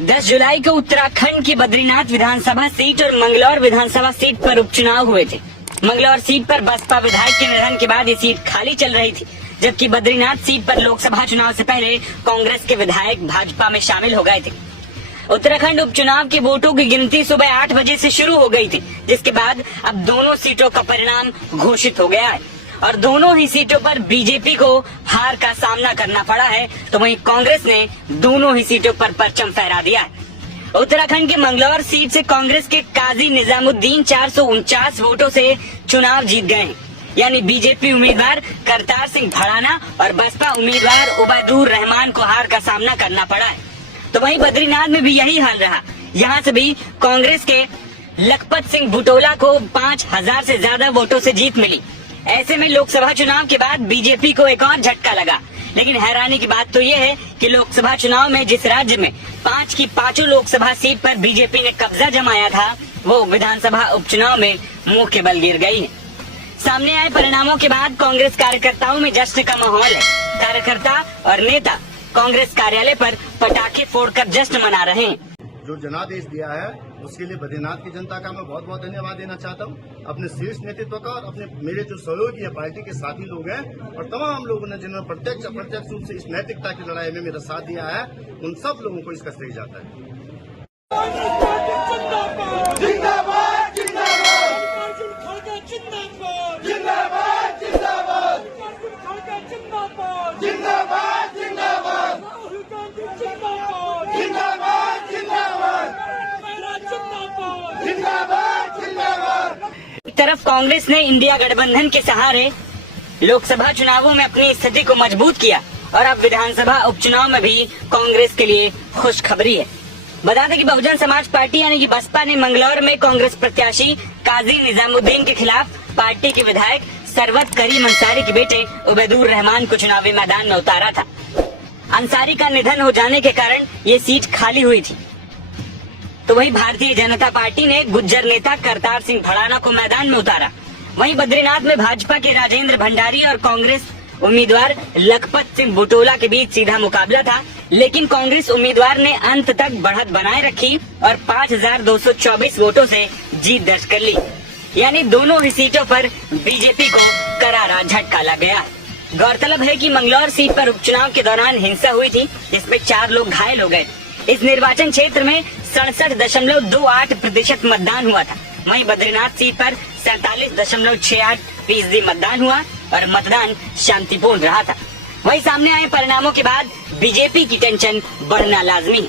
10 जुलाई को उत्तराखंड की बद्रीनाथ विधानसभा सीट और मंगलौर विधानसभा सीट पर उपचुनाव हुए थे। मंगलौर सीट पर बसपा विधायक के निधन के बाद ये सीट खाली चल रही थी, जबकि बद्रीनाथ सीट पर लोकसभा चुनाव से पहले कांग्रेस के विधायक भाजपा में शामिल हो गए थे। उत्तराखंड उपचुनाव के वोटों की गिनती सुबह 8 बजे से शुरू हो गई थी, जिसके बाद अब दोनों सीटों का परिणाम घोषित हो गया है और दोनों ही सीटों पर बीजेपी को हार का सामना करना पड़ा है, तो वहीं कांग्रेस ने दोनों ही सीटों पर परचम फहरा दिया है। उत्तराखंड के मंगलौर सीट से कांग्रेस के काजी निजामुद्दीन 449 वोटों से चुनाव जीत गए हैं, यानी बीजेपी उम्मीदवार करतार सिंह भड़ाना और बसपा उम्मीदवार उबैदुर रहमान को हार का सामना करना पड़ा है। तो वहीं बद्रीनाथ में भी यही हाल रहा। यहाँ से भी कांग्रेस के लखपत सिंह बुटोला को 5000 से ज्यादा वोटों से जीत मिली। ऐसे में लोकसभा चुनाव के बाद बीजेपी को एक और झटका लगा। लेकिन हैरानी की बात तो ये है कि लोकसभा चुनाव में जिस राज्य में 5 की 5 लोकसभा सीट पर बीजेपी ने कब्जा जमाया था, वो विधानसभा उपचुनाव में मुंह के बल गिर गई है। सामने आए परिणामों के बाद कांग्रेस कार्यकर्ताओं में जश्न का माहौल है। कार्यकर्ता और नेता कांग्रेस कार्यालय पर पटाखे फोड़कर जश्न मना रहे हैं। जो जनादेश दिया है उसके लिए बद्रीनाथ की जनता का मैं बहुत बहुत धन्यवाद देना चाहता हूँ, अपने शीर्ष नेतृत्व का और अपने मेरे जो सहयोगी है, पार्टी के साथी लोग हैं और तमाम लोगों ने जिन्होंने प्रत्यक्ष अप्रत्यक्ष रूप से इस नैतिकता की लड़ाई में मेरा साथ दिया है, उन सब लोगों को इसका श्रेय जाता है। एक तरफ कांग्रेस ने इंडिया गठबंधन के सहारे लोकसभा चुनावों में अपनी स्थिति को मजबूत किया और अब विधानसभा उपचुनाव में भी कांग्रेस के लिए खुशखबरी है। बता दें कि बहुजन समाज पार्टी यानी कि बसपा ने मंगलौर में कांग्रेस प्रत्याशी काजी निजामुद्दीन के खिलाफ पार्टी के विधायक सरवत करीम अंसारी के बेटे उबैदुर रहमान को चुनावी मैदान में उतारा था। अंसारी का निधन हो जाने के कारण ये सीट खाली हुई थी। तो वहीं भारतीय जनता पार्टी ने गुज्जर नेता करतार सिंह भड़ाना को मैदान में उतारा। वहीं बद्रीनाथ में भाजपा के राजेंद्र भंडारी और कांग्रेस उम्मीदवार लखपत सिंह बुटोला के बीच सीधा मुकाबला था, लेकिन कांग्रेस उम्मीदवार ने अंत तक बढ़त बनाए रखी और 5224 वोटों से जीत दर्ज कर ली, यानी दोनों ही सीटों पर बीजेपी को करारा झटका लग गया। गौरतलब है कि मंगलौर सीट पर उपचुनाव के दौरान हिंसा हुई थी, जिसमें 4 लोग घायल हो गए। इस निर्वाचन क्षेत्र में 67.28% मतदान हुआ था। वहीं बद्रीनाथ सीट पर 47.68% मतदान हुआ और मतदान शांतिपूर्ण रहा था। वहीं सामने आए परिणामों के बाद बीजेपी की टेंशन बढ़ना लाजमी है।